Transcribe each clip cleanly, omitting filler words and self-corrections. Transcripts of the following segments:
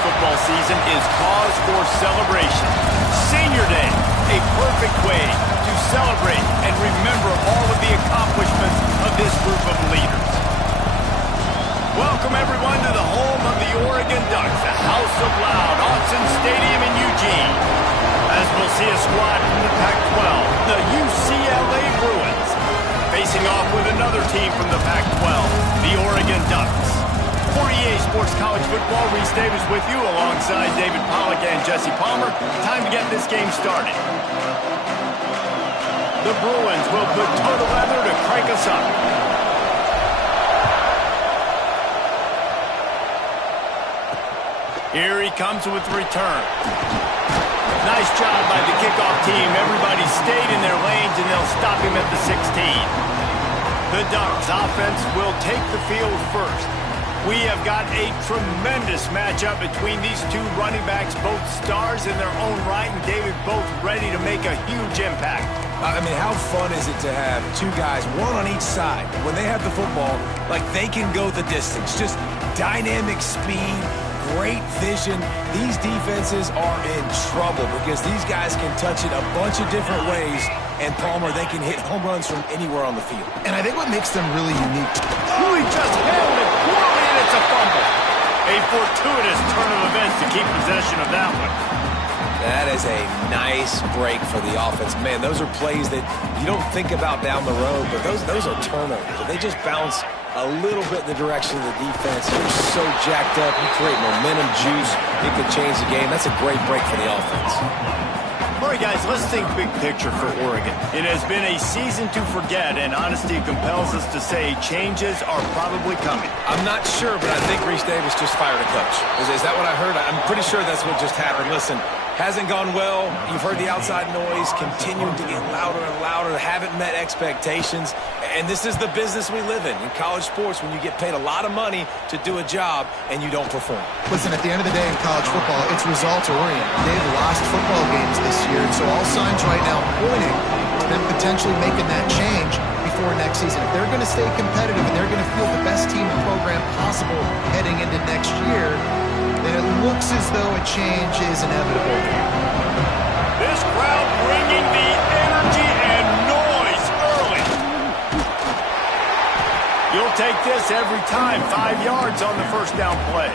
football season is cause for celebration. Senior Day, a perfect way to celebrate and remember all of the accomplishments of this group of leaders. Welcome, everyone, to the home of the Oregon Ducks, the House of Loud, Autzen Stadium in Eugene. As we'll see a squad from the Pac-12, the UCLA Bruins, facing off with another team from the Pac-12, the Oregon Ducks. For EA Sports College Football, Reese Davis with you alongside David Pollack and Jesse Palmer. Time to get this game started. The Bruins will put total leather to crank us up. Here he comes with the return. Nice job by the kickoff team. Everybody stayed in their lanes, and they'll stop him at the 16. The Ducks offense will take the field first. We have got a tremendous matchup between these two running backs, both stars in their own right, and David, both ready to make a huge impact. I mean, how fun is it to have two guys, one on each side, when they have the football, like they can go the distance. Just dynamic speed, great vision. These defenses are in trouble because these guys can touch it a bunch of different ways, and Palmer, they can hit home runs from anywhere on the field. And I think what makes them really unique. Oh, he just held it poorly, and it's a fumble. A fortuitous turn of events to keep possession of that one. That is a nice break for the offense. Man, those are plays that you don't think about down the road, but those are turnovers. If they just bounce a little bit in the direction of the defense, you're so jacked up. You create momentum, juice. It could change the game. That's a great break for the offense. All right, guys, let's think big picture for Oregon. It has been a season to forget, and honesty compels us to say changes are probably coming. I'm not sure, but I think Reese Davis just fired a coach. Is that what I heard? I'm pretty sure that's what just happened. Listen, hasn't gone well. You've heard the outside noise continuing to get louder and louder. Haven't met expectations. And this is the business we live in college sports, when you get paid a lot of money to do a job and you don't perform. Listen, at the end of the day in college football, it's results-oriented. They've lost football games this year, and so all signs right now pointing to them potentially making that change before next season. If they're going to stay competitive and they're going to field the best team program possible heading into next year, then it looks as though a change is inevitable. This crowd bringing the energy and noise early. You'll take this every time. 5 yards on the first down play.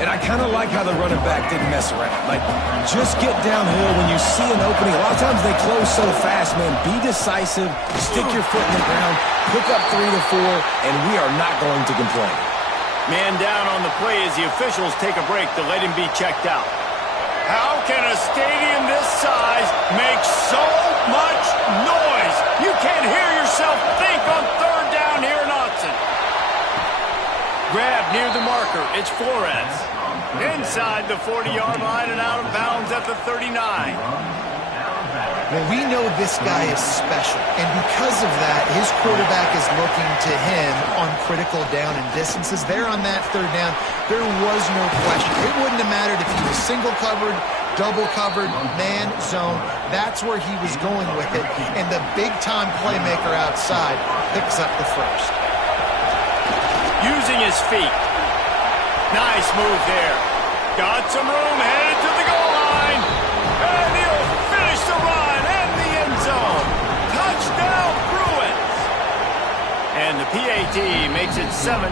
And I kind of like how the running back didn't mess around. Like, just get downhill when you see an opening. A lot of times they close so fast, man. Be decisive, stick your foot in the ground, pick up 3 to 4, and we are not going to complain. Man down on the play as the officials take a break to let him be checked out. How can a stadium this size make so much noise? You can't hear yourself think on third down here in Autzen. Grab near the marker. It's Flores. Inside the 40-yard line and out of bounds at the 39. Well, we know this guy is special, and because of that, his quarterback is looking to him on critical down and distances. There on that third down, there was no question. It wouldn't have mattered if he was single covered, double covered, man, zone. That's where he was going with it, and the big-time playmaker outside picks up the first. Using his feet. Nice move there. Got some room, headed to the goal line, and he'll finish the run and the end zone. Touchdown, Bruins. And the PAT makes it 7-0.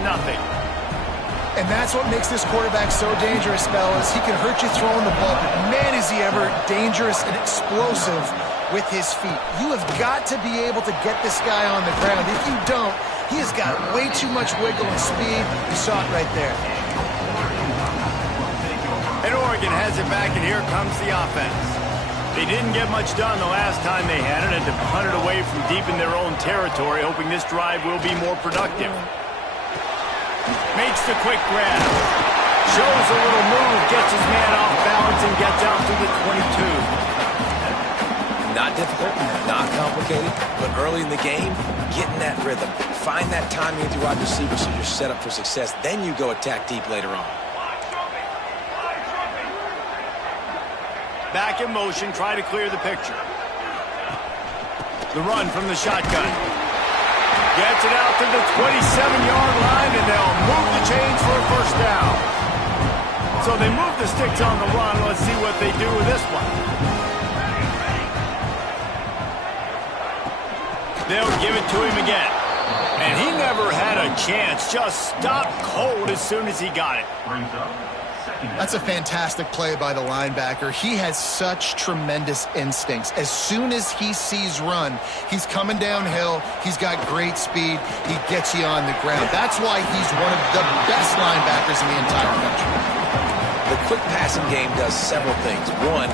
And that's what makes this quarterback so dangerous, fellas. He can hurt you throwing the ball, but man, is he ever dangerous and explosive with his feet. You have got to be able to get this guy on the ground. If you don't, he has got way too much wiggle and speed. You saw it right there. And Oregon has it back, and here comes the offense. They didn't get much done the last time they had it, and to punt it away from deep in their own territory, hoping this drive will be more productive. Makes the quick grab. Shows a little move, gets his man off balance, and gets out to the 22. Not difficult, not complicated, but early in the game, get in that rhythm. Find that timing with your wide receiver so you're set up for success. Then you go attack deep later on. Back in motion, try to clear the picture. The run from the shotgun. Gets it out to the 27-yard line, and they'll move the chains for a first down. So they move the sticks on the run. Let's see what they do with this one. They'll give it to him again. And he never had a chance. Just stopped cold as soon as he got it. That's a fantastic play by the linebacker. He has such tremendous instincts. As soon as he sees run, he's coming downhill. He's got great speed. He gets you on the ground. That's why he's one of the best linebackers in the entire country. The quick passing game does several things. One,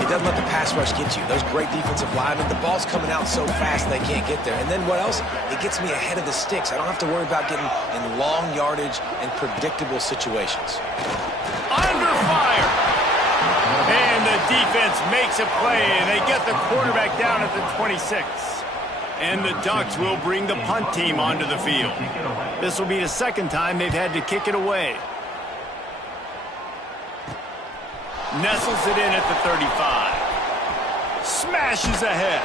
it doesn't let the pass rush get you. Those great defensive linemen, the ball's coming out so fast they can't get there. And then what else? It gets me ahead of the sticks. I don't have to worry about getting in long yardage and predictable situations. Under fire. And the defense makes a play, and they get the quarterback down at the 26. And the Ducks will bring the punt team onto the field. This will be the second time they've had to kick it away. Nestles it in at the 35. Smashes ahead.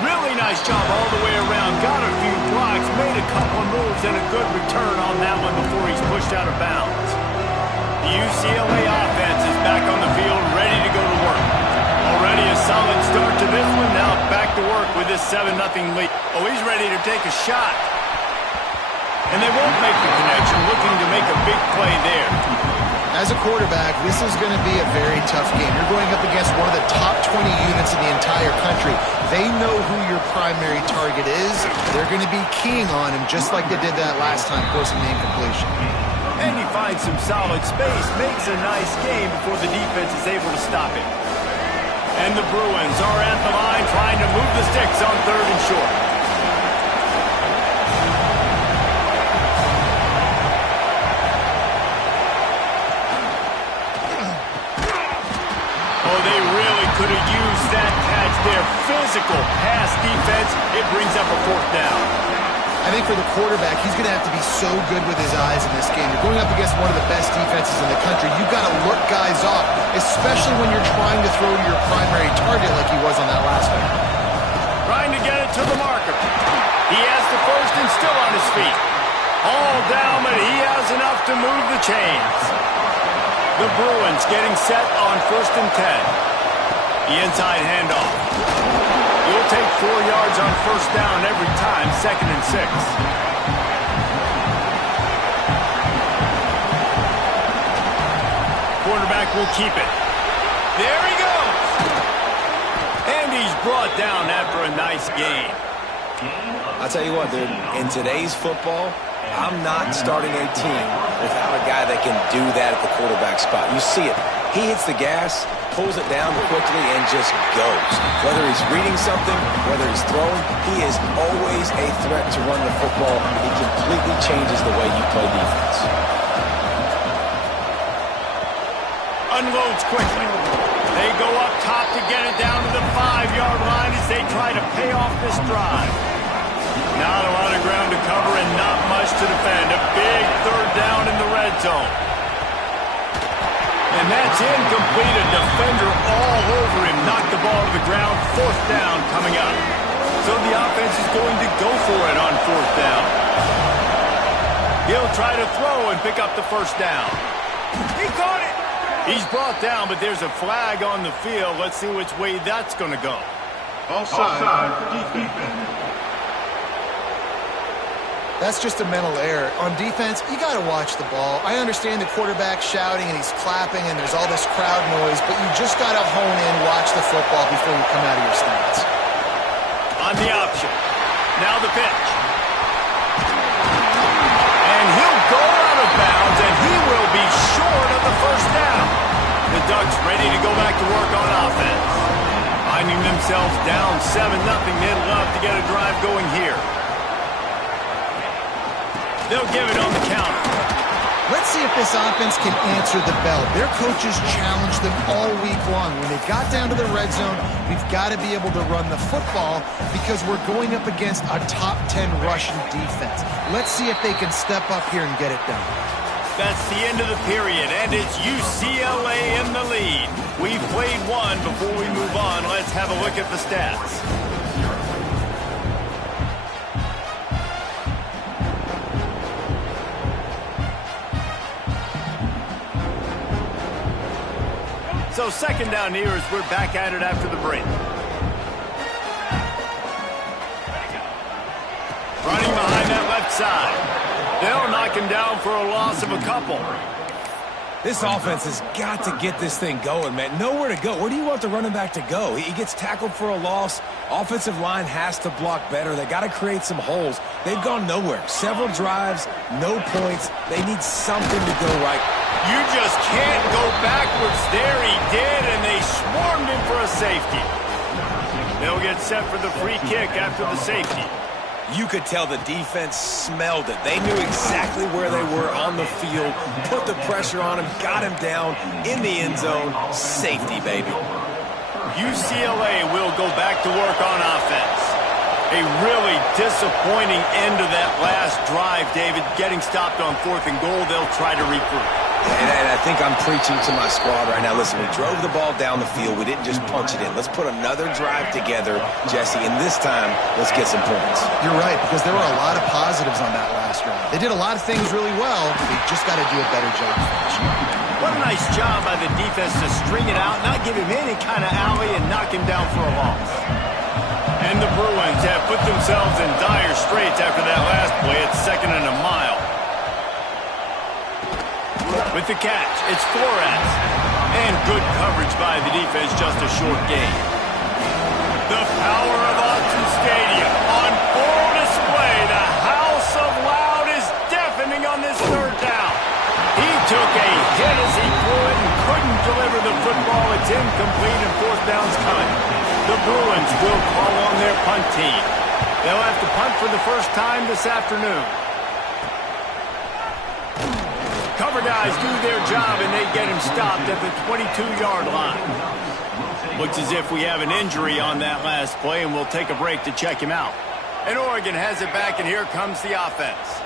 Really nice job all the way around. Got a few blocks, made a couple of moves, and a good return on that one before he's pushed out of bounds. The UCLA offense is back on the field, ready to go to work. Already a solid start to this one. Now back to work with this 7-0 lead. Oh, he's ready to take a shot. And they won't make the connection, looking to make a big play there. As a quarterback, this is going to be a very tough game. You're going up against one of the top 20 units in the entire country. They know who your primary target is. They're going to be keying on him just like they did that last time, forcing the incompletion. And he finds some solid space, makes a nice game before the defense is able to stop him. And the Bruins are at the line trying to move the sticks on 3rd and short. Oh, they really could have used that catch there. Physical pass defense. It brings up a 4th down. I think for the quarterback, he's going to have to be so good with his eyes in this game. You're going up against one of the best defenses in the country. You've got to look guys off, especially when you're trying to throw to your primary target like he was on that last one. Trying to get it to the marker. He has the first and still on his feet. All down, but he has enough to move the chains. The Bruins getting set on 1st and 10. The inside handoff. You'll take 4 yards on 1st down every time, 2nd and 6. Quarterback will keep it. There he goes. And he's brought down after a nice gain. I'll tell you what, dude, in today's football, I'm not starting a team without a guy that can do that at the quarterback spot. You see it. He hits the gas, pulls it down quickly, and just goes. Whether he's reading something, whether he's throwing, he is always a threat to run the football. He completely changes the way you play defense. Unloads quickly. They go up top to get it down to the 5-yard line as they try to pay off this drive. Not a lot of ground to cover and not much to defend. A big 3rd down in the red zone. And that's incomplete. A defender all over him. Knocked the ball to the ground. 4th down coming up. So the offense is going to go for it on 4th down. He'll try to throw and pick up the 1st down. He caught it. He's brought down, but there's a flag on the field. Let's see which way that's going to go. Offside. Defense. That's just a mental error. On defense, you got to watch the ball. I understand the quarterback shouting and he's clapping and there's all this crowd noise, but you just got to hone in, watch the football before you come out of your stance. On the option. Now the pitch. And he'll go out of bounds, and he will be short of the 1st down. The Ducks ready to go back to work on offense. Finding themselves down 7-0, they'd love to get a drive going here. They'll give it on the counter. Let's see if this offense can answer the bell. Their coaches challenged them all week long. When they got down to the red zone, we've got to be able to run the football because we're going up against a top 10 Russian defense. Let's see if they can step up here and get it done. That's the end of the period, and it's UCLA in the lead. We've played one. Before we move on, let's have a look at the stats. So second down here as we're back at it after the break. Running behind that left side. They'll knock him down for a loss of a couple. This offense has got to get this thing going, man. Nowhere to go. Where do you want the running back to go? He gets tackled for a loss. Offensive line has to block better. They got to create some holes. They've gone nowhere. Several drives, no points. They need something to go right. You just can't go backwards. There he did, and they swarmed him for a safety. They'll get set for the free kick after the safety. You could tell the defense smelled it. They knew exactly where they were on the field, put the pressure on him, got him down in the end zone. Safety, baby. UCLA will go back to work on offense. A really disappointing end to that last drive, David. Getting stopped on 4th and goal, they'll try to regroup. And I think I'm preaching to my squad right now. Listen, we drove the ball down the field. We didn't just punch it in. Let's put another drive together, Jesse, and this time, let's get some points. You're right, because there were a lot of positives on that last drive. They did a lot of things really well. They just got to do a better job finishing. What a nice job by the defense to string it out, not give him any kind of alley, and knock him down for a loss. And the Bruins have put themselves in dire straits after that last play. It's 2nd and a mile. With the catch, it's Flores. And good coverage by the defense, just a short gain. The power of Autzen Stadium on full display. The House of Loud is deafening on this 3rd down. He took a hit as he threw it and couldn't deliver the football. It's incomplete and 4th down's coming. The Bruins will call on their punt team. They'll have to punt for the first time this afternoon. Cover guys do their job, and they get him stopped at the 22-yard line. Looks as if we have an injury on that last play, and we'll take a break to check him out. And Oregon has it back, and here comes the offense.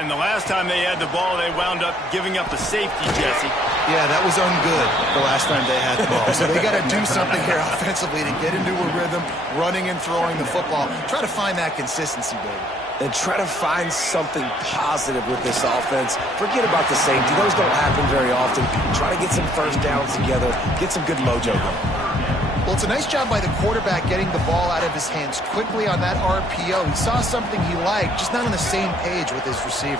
And the last time they had the ball, they wound up giving up a safety, Jesse. Yeah, that was ungood the last time they had the ball. So they got to do something here offensively to get into a rhythm, running and throwing the football. Try to find that consistency, baby. And try to find something positive with this offense. Forget about the safety. Those don't happen very often. Try to get some first downs together. Get some good mojo going. Well, it's a nice job by the quarterback getting the ball out of his hands quickly on that RPO. He saw something he liked, just not on the same page with his receiver.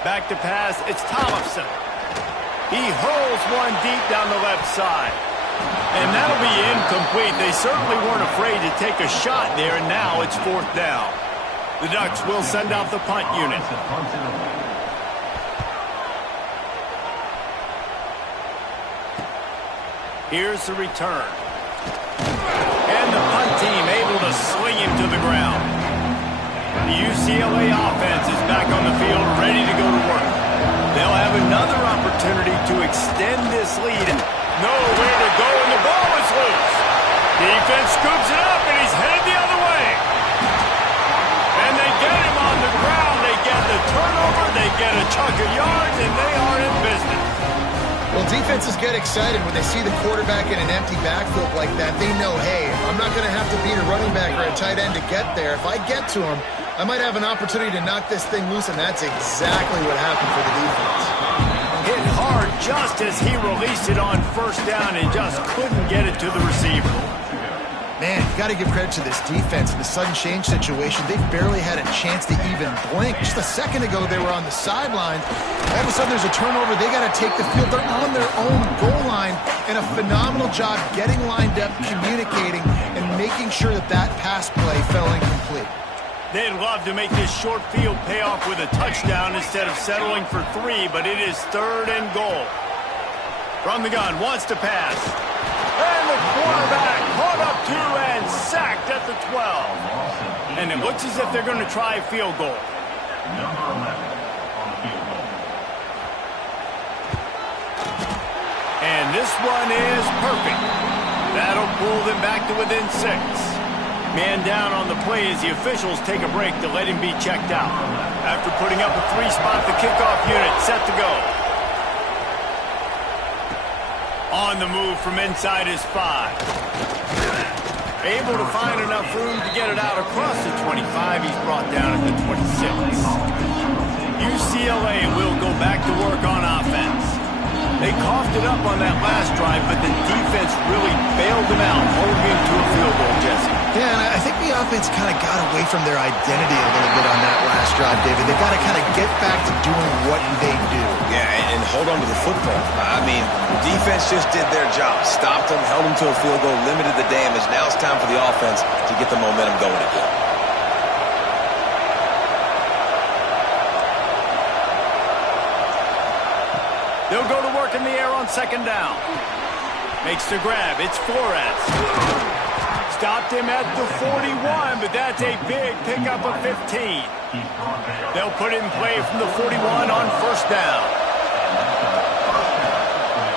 Back to pass, it's Tollefson. He hurls one deep down the left side. And that'll be incomplete. They certainly weren't afraid to take a shot there, and now it's 4th down. The Ducks will send out the punt unit. Here's the return. And the punt team able to sling him to the ground. The UCLA offense is back on the field, ready to go to work. They'll have another opportunity to extend this lead. Nowhere to go, and the ball is loose. Defense scoops it up, and he's headed the other way. And they get him on the ground. They get the turnover, they get a chunk of yards, and they are in business. Well, defenses get excited when they see the quarterback in an empty backfield like that. They know, hey, I'm not going to have to beat a running back or a tight end to get there. If I get to him, I might have an opportunity to knock this thing loose, and that's exactly what happened for the defense. Hit hard just as he released it on 1st down and just couldn't get it to the receiver. Man, you got to give credit to this defense in the sudden change situation. They've barely had a chance to even blink. Just a second ago, they were on the sideline. All of a sudden, there's a turnover. They got to take the field. They're on their own goal line, and a phenomenal job getting lined up, communicating, and making sure that that pass play fell incomplete. They'd love to make this short field pay off with a touchdown instead of settling for 3, but it is 3rd and goal. From the gun, wants to pass. And the quarterback caught up to and sacked at the 12. And it looks as if they're going to try a field goal. And this one is perfect. That'll pull them back to within 6. Man down on the play as the officials take a break to let him be checked out. After putting up a 3-spot, the kickoff unit set to go. On the move from inside his 5. Able to find enough room to get it out across the 25. He's brought down at the 26. UCLA will go back to work on offense. They coughed it up on that last drive, but the defense really bailed them out, holding him to a field goal, Jesse. Yeah, and I think the offense kind of got away from their identity a little bit on that last drive, David. They've got to kind of get back to doing what they do. Yeah, and hold on to the football. I mean, defense just did their job. Stopped them, held them to a field goal, limited the damage. Now it's time for the offense to get the momentum going again. They'll go to work in the air on second down. Makes the grab. It's Flores. Stopped him at the 41, but that's a big pickup of 15. They'll put it in play from the 41 on first down.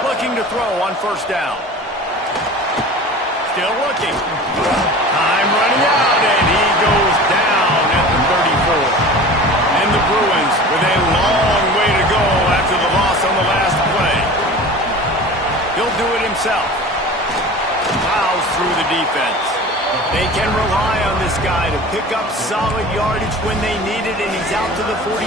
Looking to throw on first down. Still looking. Time running out, and he goes down at the 34. And the Bruins with a long way to go after the loss on the last play. He'll do it himself. Plows through the defense. They can rely on this guy to pick up solid yardage when they need it, and he's out to the 43.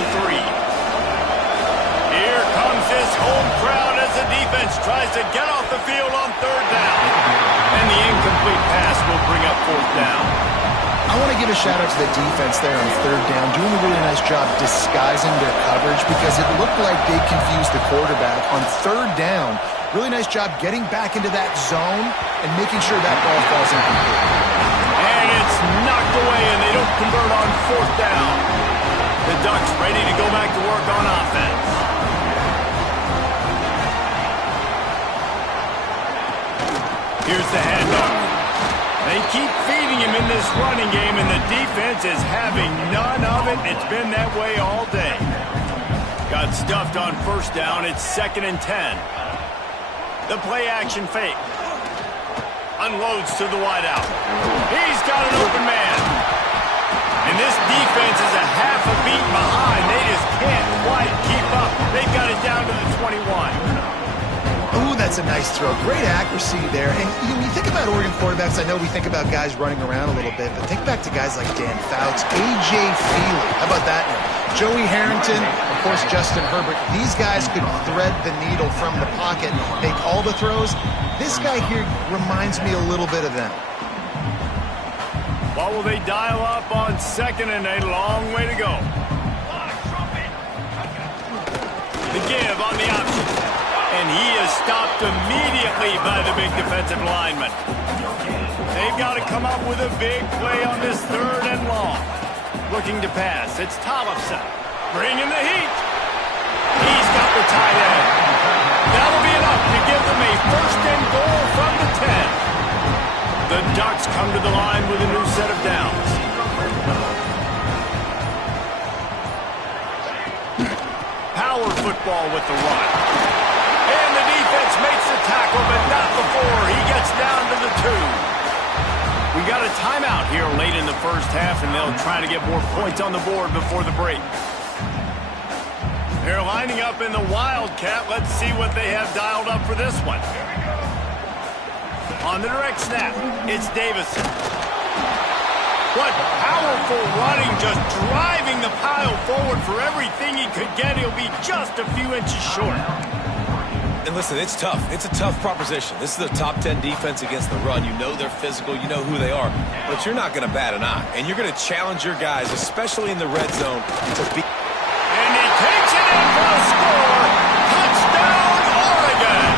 Here comes his home crowd as the defense tries to get off the field on third down. And the incomplete pass will bring up fourth down. I want to give a shout-out to the defense there on third down, doing a really nice job disguising their coverage because it looked like they confused the quarterback on third down. Really nice job getting back into that zone and making sure that ball falls incomplete. And it's knocked away, and they don't convert on fourth down. The Ducks ready to go back to work on offense. Here's the handoff. They keep feeding him in this running game, and the defense is having none of it. It's been that way all day. Got stuffed on first down. It's 2nd and 10. The play-action fake. Unloads to the wideout. He's got an open man. And this defense is a half a beat behind. They just can't quite keep up. They've got it down to the 21. Ooh, that's a nice throw. Great accuracy there. And when you think about Oregon quarterbacks, I know we think about guys running around a little bit, but think back to guys like Dan Fouts, A.J. Feely. How about that name? Joey Harrington, of course, Justin Herbert. These guys could thread the needle from the pocket, make all the throws. This guy here reminds me a little bit of them. What will they dial up on 2nd and a long way to go? The give on the option. And he is stopped immediately by the big defensive lineman. They've got to come up with a big play on this third and long. Looking to pass. It's Tollefson. Bringing the heat. He's got the tight end. That'll be enough to give them a first and goal from the 10. The Ducks come to the line with a new set of downs. Power football with the run. And the defense makes the tackle, but not before he gets down to the 2. We got a timeout here late in the first half, and they'll try to get more points on the board before the break. They're lining up in the Wildcat. Let's see what they have dialed up for this one. On the direct snap, it's Davison. What powerful running, just driving the pile forward for everything he could get. He'll be just a few inches short. And listen, it's tough. It's a tough proposition. This is a top 10 defense against the run. You know they're physical. You know who they are. But you're not going to bat an eye. And you're going to challenge your guys, especially in the red zone, to be... And he takes it in for a score. Touchdown, Oregon!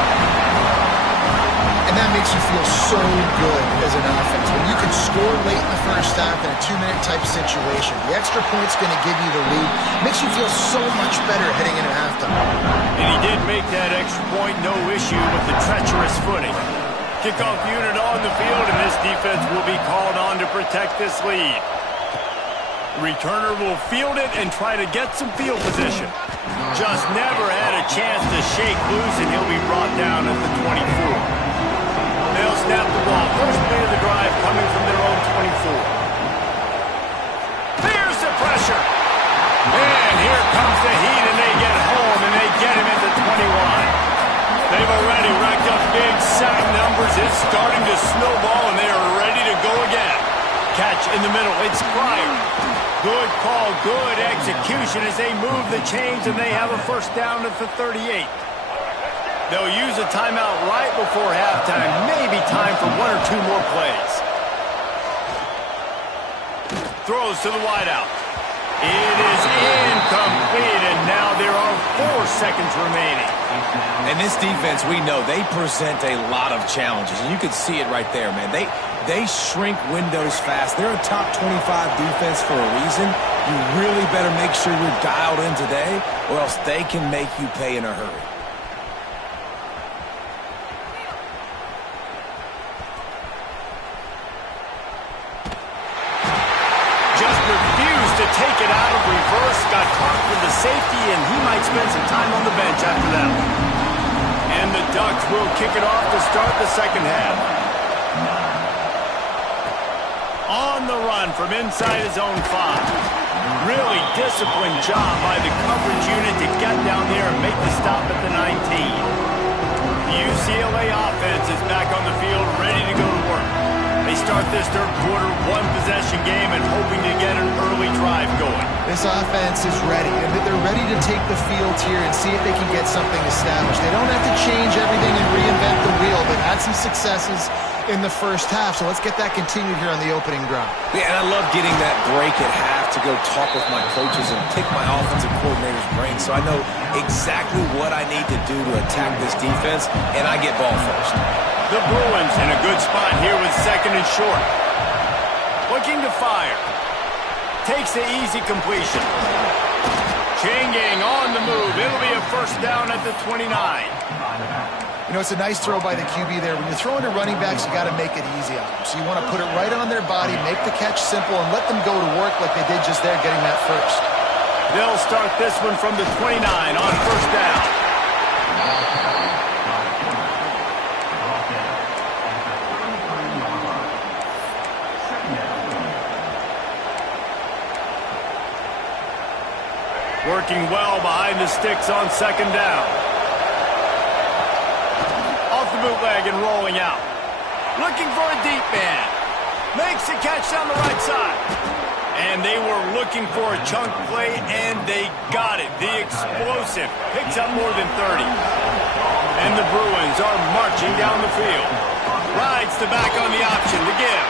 And that makes you feel so good as an offense. When you can score late in the first half in a 2-minute type situation, the extra point's going to give you the lead. Makes you feel so much better heading into halftime. And he did make that extra point, no issue with the treacherous footing. Kickoff unit on the field, and this defense will be called on to protect this lead. The returner will field it and try to get some field position. Just never had a chance to shake loose, and he'll be brought down at the 24. They'll snap the ball. First play of the drive coming from their own 24. There's the pressure. And here comes the heat, and they get home, and they get him at the 21. They've already racked up big sack numbers. It's starting to snowball, and they are ready to go again. Catch in the middle. It's Pryor. Good call, good execution as they move the chains, and they have a first down at the 38. They'll use a timeout right before halftime. Maybe time for 1 or 2 more plays. Throws to the wideout. It is incomplete, and now there are 4 seconds remaining. And this defense, we know, they present a lot of challenges. And you can see it right there, man. They shrink windows fast. They're a top 25 defense for a reason. You really better make sure you're dialed in today, or else they can make you pay in a hurry. Just refused to take it out of reverse. Got caught with the safety, and he might spend some time on the bench after that. And the Ducks will kick it off to start the second half. On the run from inside his own 5. Really disciplined job by the coverage unit to get down there and make the stop at the 19. The UCLA offense is back on the field, ready to go to work. They start this third quarter, 1-possession game, and hoping to get an early drive going. This offense is ready. They're ready to take the field here and see if they can get something established. They don't have to change everything and reinvent the wheel. They've had some successes in the first half, so let's get that continued here on the opening drive. Yeah, and I love getting that break at half to go talk with my coaches and pick my offensive coordinator's brain so I know exactly what I need to do to attack this defense, and I get ball first. The Bruins in a good spot here with 2nd and short. Looking to fire. Takes the easy completion. Changing on the move. It'll be a first down at the 29. You know, it's a nice throw by the QB there. When you're throwing to running backs, you got to make it easy on them. So you want to put it right on their body, make the catch simple, and let them go to work like they did just there, getting that first. They'll start this one from the 29 on first down. Working well behind the sticks on 2nd down. Off the bootleg and rolling out. Looking for a deep man. Makes the catch down the right side. And they were looking for a chunk play, and they got it. The explosive picks up more than 30. And the Bruins are marching down the field. Rides the back on the option to give.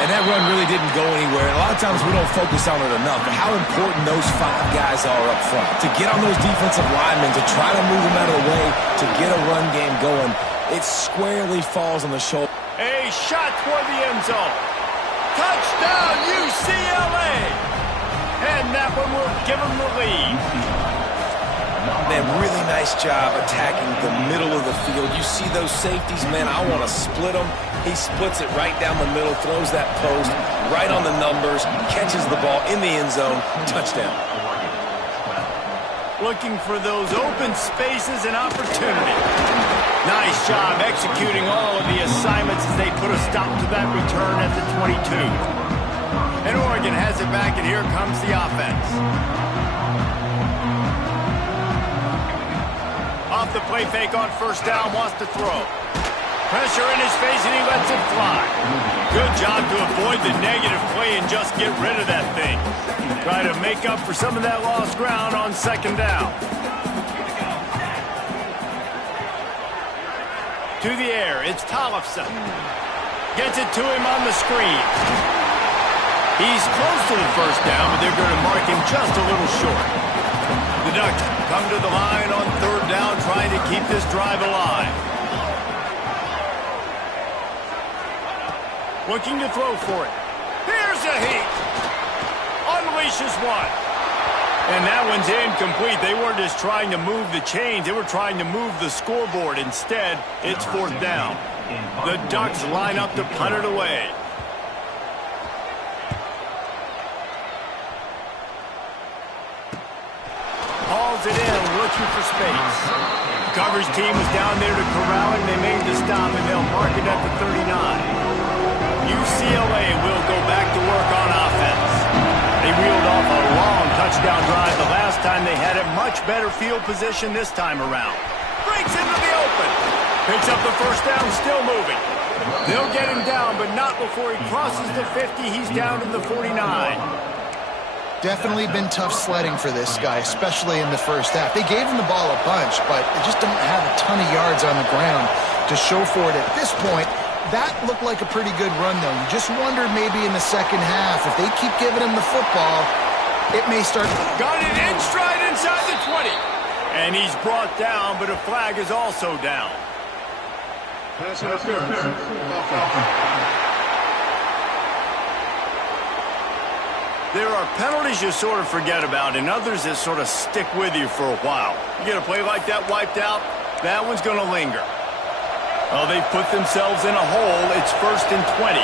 And that run really didn't go anywhere. And a lot of times we don't focus on it enough, but how important those 5 guys are up front. To get on those defensive linemen, to try to move them out of the way, to get a run game going, it squarely falls on the shoulder. A shot toward the end zone. Touchdown, UCLA! And that one will give them the lead. Man, really nice job attacking the middle of the field. You see those safeties, man, I want to split them. He splits it right down the middle, throws that post, right on the numbers, catches the ball in the end zone, touchdown. Looking for those open spaces and opportunity. Nice job executing all of the assignments as they put a stop to that return at the 22. And Oregon has it back, and here comes the offense. Off the play fake on first down, wants to throw. Pressure in his face, and he lets it fly. Good job to avoid the negative play and just get rid of that thing. Try to make up for some of that lost ground on 2nd down. To the air, it's Tollefson. Gets it to him on the screen. He's close to the first down, but they're going to mark him just a little short. The Ducks come to the line on 3rd down, trying to keep this drive alive. Looking to throw for it. Here's a heat. Unleashes one. And that one's incomplete. They weren't just trying to move the chains. They were trying to move the scoreboard. Instead, it's 4th down. The Ducks line up to punt it away. Hauls it in, looking for space. The coverage team was down there to corral him. They made the stop, and they'll mark it at the 39. UCLA will go back to work on offense. They reeled off a long touchdown drive the last time they had a much better field position this time around. Breaks into the open. Picks up the first down, still moving. They'll get him down, but not before he crosses the 50. He's down to the 49. Definitely been tough sledding for this guy, especially in the first half. They gave him the ball a bunch, but they just don't have a ton of yards on the ground to show for it at this point. That looked like a pretty good run, though. You just wonder maybe in the second half, if they keep giving him the football, it may start. Got it in stride inside the 20. And he's brought down, but a flag is also down. Pass interference. Offense. There are penalties you sort of forget about and others that sort of stick with you for a while. You get a play like that wiped out, that one's going to linger. Well, they've put themselves in a hole. It's 1st and 20.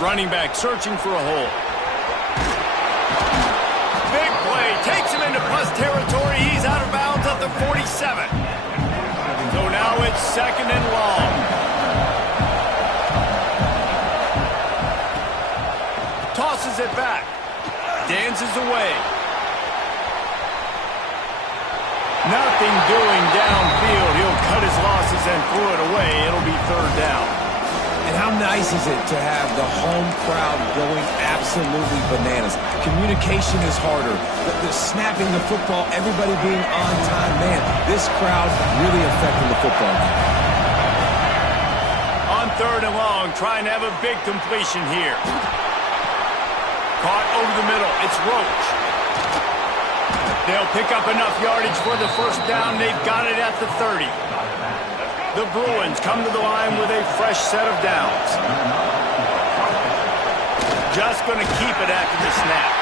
Running back searching for a hole. Big play. Takes him into plus territory. He's out of bounds at the 47. So now it's 2nd and long. Tosses it back. Dances away. Nothing doing downfield. He'll cut his losses and throw it away. It'll be 3rd down. And how nice is it to have the home crowd going absolutely bananas? Communication is harder. The snapping the football, everybody being on time. Man, this crowd really affecting the football game. On 3rd and long, trying to have a big completion here. Caught over the middle. It's Roach. They'll pick up enough yardage for the 1st down. They've got it at the 30. The Bruins come to the line with a fresh set of downs. Just going to keep it after the snap.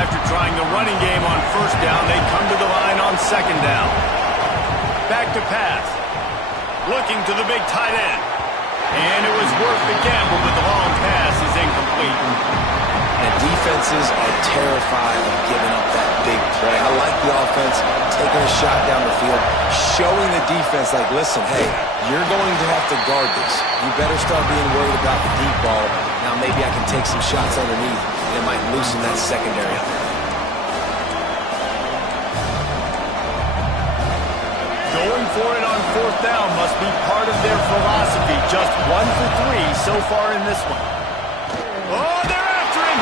After trying the running game on 1st down, they come to the line on 2nd down. Back to pass. Looking to the big tight end. And it was worth the gamble, but the long pass is incomplete. And defenses are terrified of giving up that big play. I like the offense taking a shot down the field, showing the defense like, listen, hey, you're going to have to guard this. You better start being worried about the deep ball. Now maybe I can take some shots underneath, and it might loosen that secondary up. Going for it on 4th down must be part of their philosophy. Just 1 for 3 so far in this one. Oh, they're after him.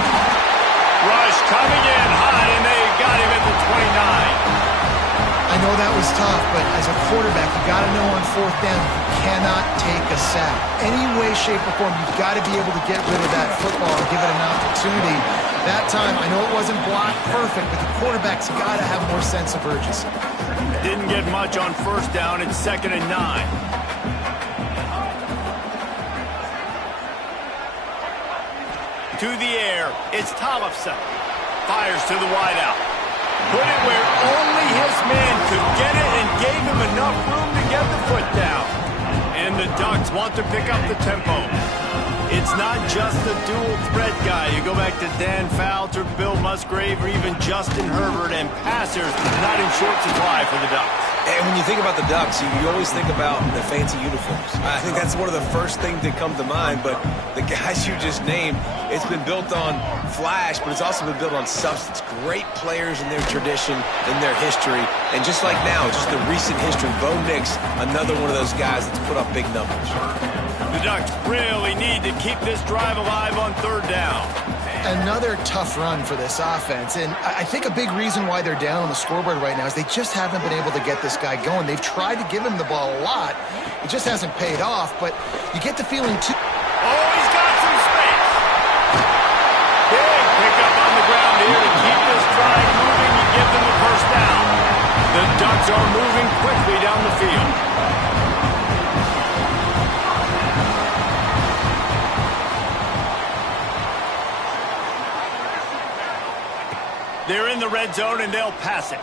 Rush coming in high, and they got him at the 29. I know that was tough, but as a quarterback, you got to know on 4th down, you cannot take a sack. Any way, shape, or form, you've got to be able to get rid of that football and give it an opportunity. That time, I know it wasn't blocked perfect, but the quarterback's got to have more sense of urgency. Didn't get much on 1st down. It's 2nd and 9. To the air. It's Tollefson. Fires to the wideout. Put it where only his man could get it and gave him enough room to get the foot down. And the Ducks want to pick up the tempo. It's not just the dual threat guy. You go back to Dan Fouts or Bill Musgrave or even Justin Herbert, and passers not in short supply for the Ducks. And when you think about the Ducks, you always think about the fancy uniforms. I think that's one of the first things that come to mind, but the guys you just named, it's been built on flash, but it's also been built on substance. Great players in their tradition, in their history, and just like now, just the recent history, Bo Nix, another one of those guys that's put up big numbers. The Ducks really need to keep this drive alive on 3rd down. Another tough run for this offense, and I think a big reason why they're down on the scoreboard right now is they just haven't been able to get this guy going. They've tried to give him the ball a lot. It just hasn't paid off, but you get the feeling too. Oh, he's got some space. Big pickup on the ground here to keep this drive moving and give them the 1st down. The Ducks are moving quickly down the field. They're in the red zone, and they'll pass it.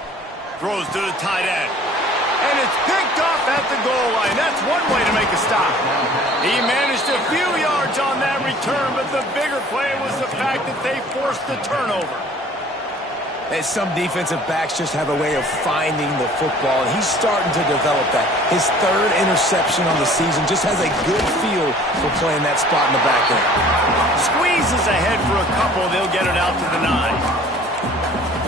Throws to the tight end. And it's picked off at the goal line. That's one way to make a stop. He managed a few yards on that return, but the bigger play was the fact that they forced the turnover. And some defensive backs just have a way of finding the football, and he's starting to develop that. His 3rd interception on the season, just has a good feel for playing that spot in the back end. Squeezes ahead for a couple. They'll get it out to the 9.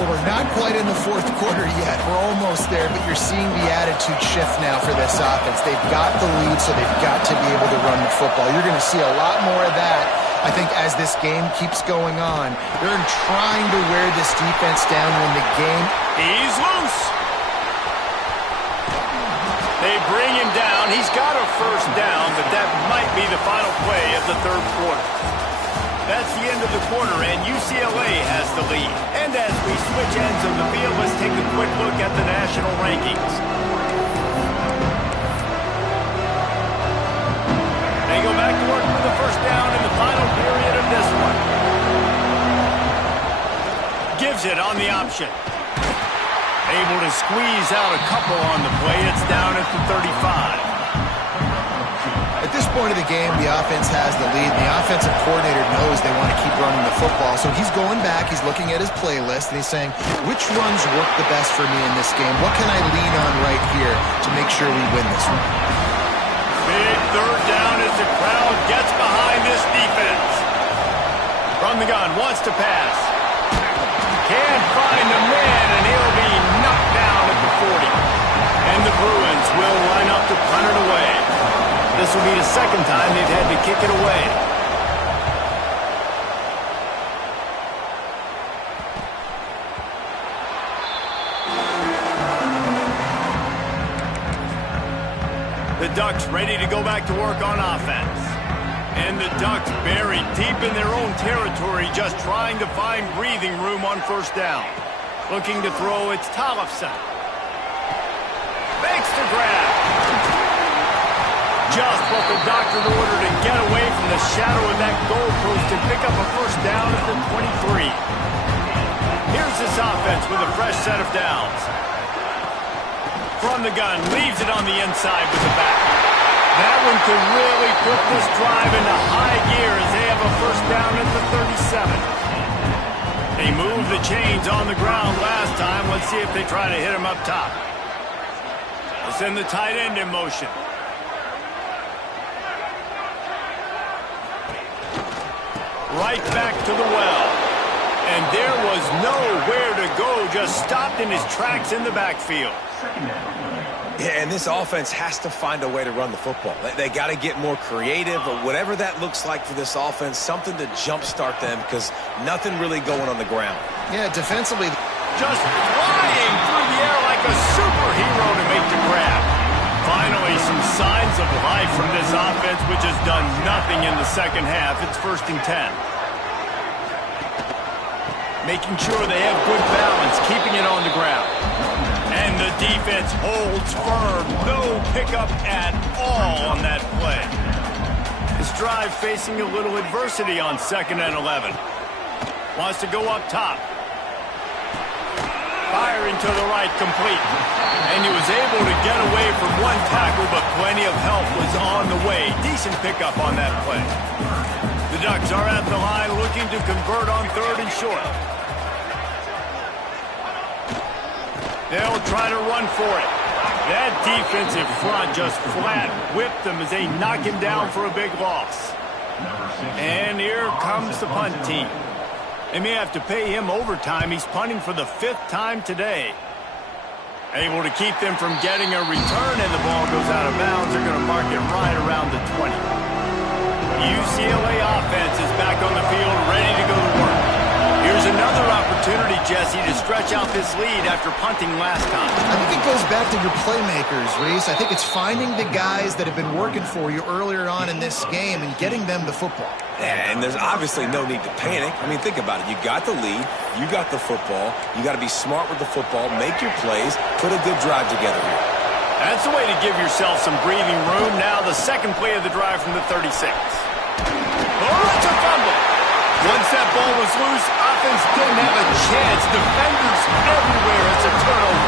Well, we're not quite in the fourth quarter yet. We're almost there, but you're seeing the attitude shift now for this offense. They've got the lead, so they've got to be able to run the football. You're going to see a lot more of that, I think, as this game keeps going on. They're trying to wear this defense down when the game... He's loose. They bring him down. He's got a first down, but that might be the final play of the third quarter. That's the end of the quarter, and UCLA has the lead. And as we switch ends of the field, let's take a quick look at the national rankings. They go back to work for the first down in the final period of this one. Gives it on the option. Able to squeeze out a couple on the play. It's down at the 35. At this point of the game, the offense has the lead. The offensive coordinator knows they want to keep running the football. So he's going back, he's looking at his playlist, and he's saying, which runs work the best for me in this game? What can I lean on right here to make sure we win this one? Big third down as the crowd gets behind this defense. From the gun, wants to pass. Can't find the man, and he'll be knocked down at the 40. And the Bruins will line up to punt it away. This will be the second time they've had to kick it away. The Ducks ready to go back to work on offense. And the Ducks buried deep in their own territory, just trying to find breathing room on first down. Looking to throw, it's Tollefson. Fakes to grab. Just what the doctor ordered to get away from the shadow of that goalpost and pick up a first down at the 23. Here's this offense with a fresh set of downs. From the gun, leaves it on the inside with the back. That one could really put this drive into high gear as they have a first down at the 37. They moved the chains on the ground last time. Let's see if they try to hit him up top. They'll send the tight end in motion. Right back to the well. And there was nowhere to go, just stopped in his tracks in the backfield. Yeah, and this offense has to find a way to run the football. They got to get more creative, or whatever that looks like for this offense, something to jumpstart them, because nothing really going on the ground. Yeah, defensively. Just flying through the air like a superhero to make the grab. Finally, some signs of life from this offense, which has done nothing in the second half. It's 1st and 10. Making sure they have good balance, keeping it on the ground. And the defense holds firm. No pickup at all on that play. This drive facing a little adversity on 2nd and 11. Wants to go up top. Firing to the right, complete. And he was able to get away from one tackle, but plenty of help was on the way. Decent pickup on that play. The Ducks are at the line looking to convert on 3rd and short. They'll try to run for it. That defensive front just flat whipped them as they knock him down for a big loss. And here comes the punt team. They may have to pay him overtime. He's punting for the 5th time today. Able to keep them from getting a return, and the ball goes out of bounds. They're going to mark it right around the 20. UCLA offense is back on the field, ready to go to work. Here's another opportunity, Jesse, to stretch out this lead after punting last time. I think it goes back to your playmakers, Reese. I think it's finding the guys that have been working for you earlier on in this game and getting them the football. Yeah, and there's obviously no need to panic. I mean, think about it. You got the lead. You got the football. You got to be smart with the football, make your plays, put a good drive together here. That's the way to give yourself some breathing room. Now the second play of the drive from the 36. Oh, it's a fumble. Once that ball was loose, offense didn't have a chance. Defenders everywhere. It's a turnover.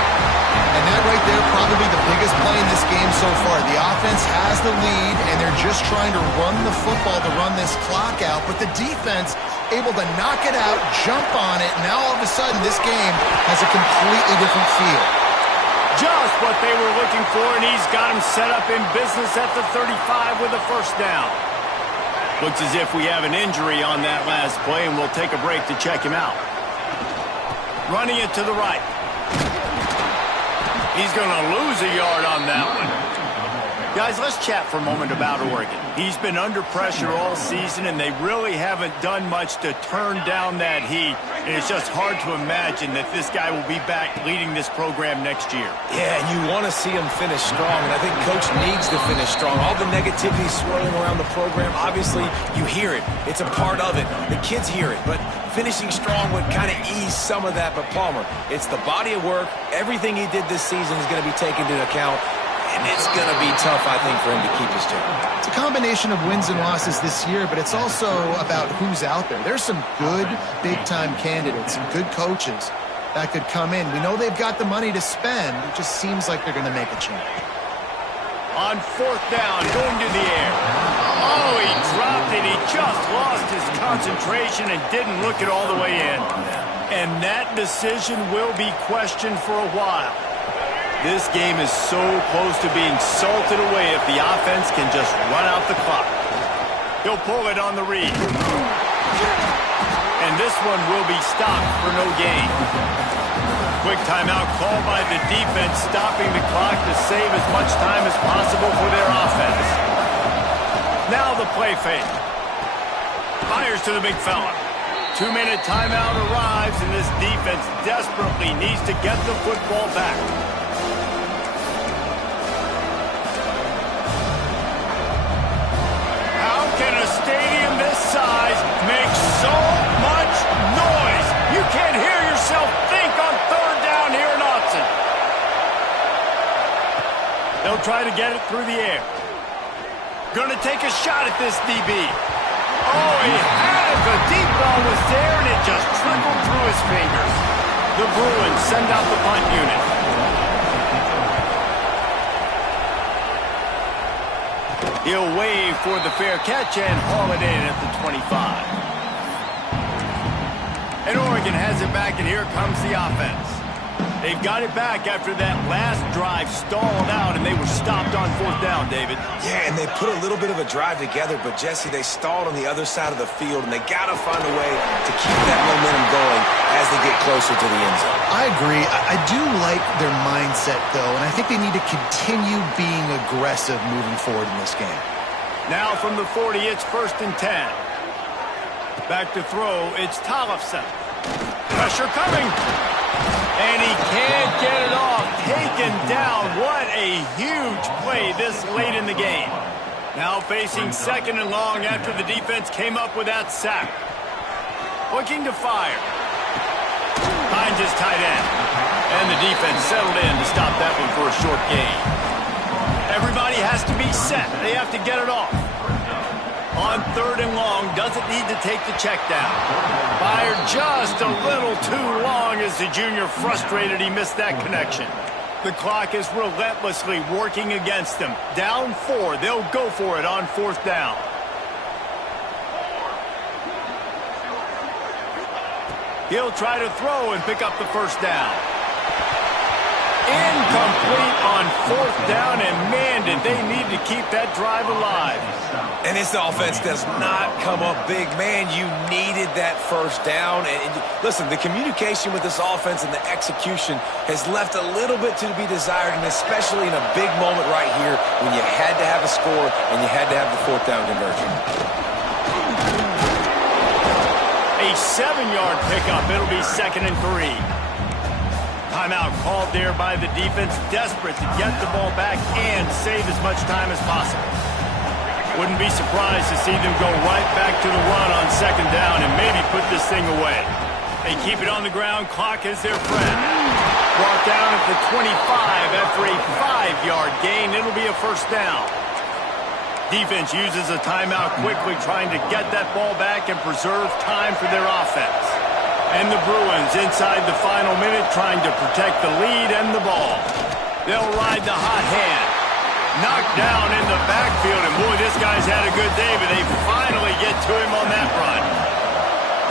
And that right there, probably the biggest play in this game so far. The offense has the lead, and they're just trying to run the football to run this clock out. But the defense able to knock it out, jump on it. Now all of a sudden, this game has a completely different feel. Just what they were looking for, and he's got him set up in business at the 35 with a first down. Looks as if we have an injury on that last play, and we'll take a break to check him out. Running it to the right. He's going to lose a yard on that one. Guys, let's chat for a moment about Oregon. He's been under pressure all season, and they really haven't done much to turn down that heat. And it's just hard to imagine that this guy will be back leading this program next year. Yeah, and you want to see him finish strong, and I think Coach needs to finish strong. All the negativity swirling around the program, obviously, you hear it. It's a part of it. The kids hear it, but finishing strong would kind of ease some of that. But Palmer, it's the body of work. Everything he did this season is going to be taken into account. And it's going to be tough, I think, for him to keep his job. It's a combination of wins and losses this year, but it's also about who's out there. There's some good big-time candidates, some good coaches that could come in. We know they've got the money to spend. It just seems like they're going to make a change. On fourth down, going to the air. Oh, he dropped it. He just lost his concentration and didn't look it all the way in. And that decision will be questioned for a while. This game is so close to being salted away if the offense can just run out the clock. He'll pull it on the read. And this one will be stopped for no gain. Quick timeout called by the defense, stopping the clock to save as much time as possible for their offense. Now the play fake. Fires to the big fella. 2-minute timeout arrives, and this defense desperately needs to get the football back. Stadium this size makes so much noise. You can't hear yourself think on third down here in Autzen. They'll try to get it through the air. Going to take a shot at this DB. Oh, he had it. The deep ball was there, and it just trickled through his fingers. The Bruins send out the punt unit. He'll wave for the fair catch and haul it in at the 25. And Oregon has it back, and here comes the offense. They've got it back after that last drive stalled out, and they were stopped on fourth down, David. Yeah, and they put a little bit of a drive together, but, Jesse, they stalled on the other side of the field, and they got to find a way to keep that momentum going as they get closer to the end zone. I agree. I do like their mindset, though, and I think they need to continue being aggressive moving forward in this game. Now from the 40, it's 1st and 10. Back to throw, it's Tollefson. Pressure coming. And he can't get it off. Taken down. What a huge play this late in the game. Now facing 2nd and long after the defense came up with that sack. Looking to fire. Finds his tight end. And the defense settled in to stop that one for a short gain. Everybody has to be set. They have to get it off. On 3rd and long, doesn't need to take the check down. Fired just a little too long as the junior frustrated he missed that connection. The clock is relentlessly working against them. Down 4, they'll go for it on 4th down. He'll try to throw and pick up the 1st down. Incomplete on 4th down, and man, did they need to keep that drive alive. And this offense does not come up big. Man, you needed that 1st down. And listen, the communication with this offense and the execution has left a little bit to be desired, and especially in a big moment right here when you had to have a score and you had to have the 4th down conversion. A 7-yard pickup. It'll be 2nd and 3. Timeout called there by the defense, desperate to get the ball back and save as much time as possible. Wouldn't be surprised to see them go right back to the run on 2nd down and maybe put this thing away. They keep it on the ground. Clock is their friend. Brought down at the 25 after a 5-yard gain. It'll be a 1st down. Defense uses a timeout quickly, trying to get that ball back and preserve time for their offense. And the Bruins inside the final minute trying to protect the lead and the ball. They'll ride the hot hand. Knocked down in the backfield, and boy, this guy's had a good day, but they finally get to him on that run.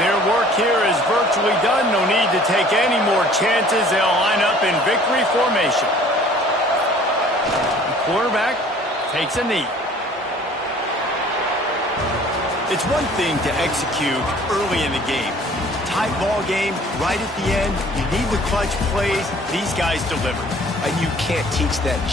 Their work here is virtually done. No need to take any more chances. They'll line up in victory formation. The quarterback takes a knee. It's one thing to execute early in the game. tight ball game, right at the end, you need the clutch plays. These guys deliver. And you can't teach that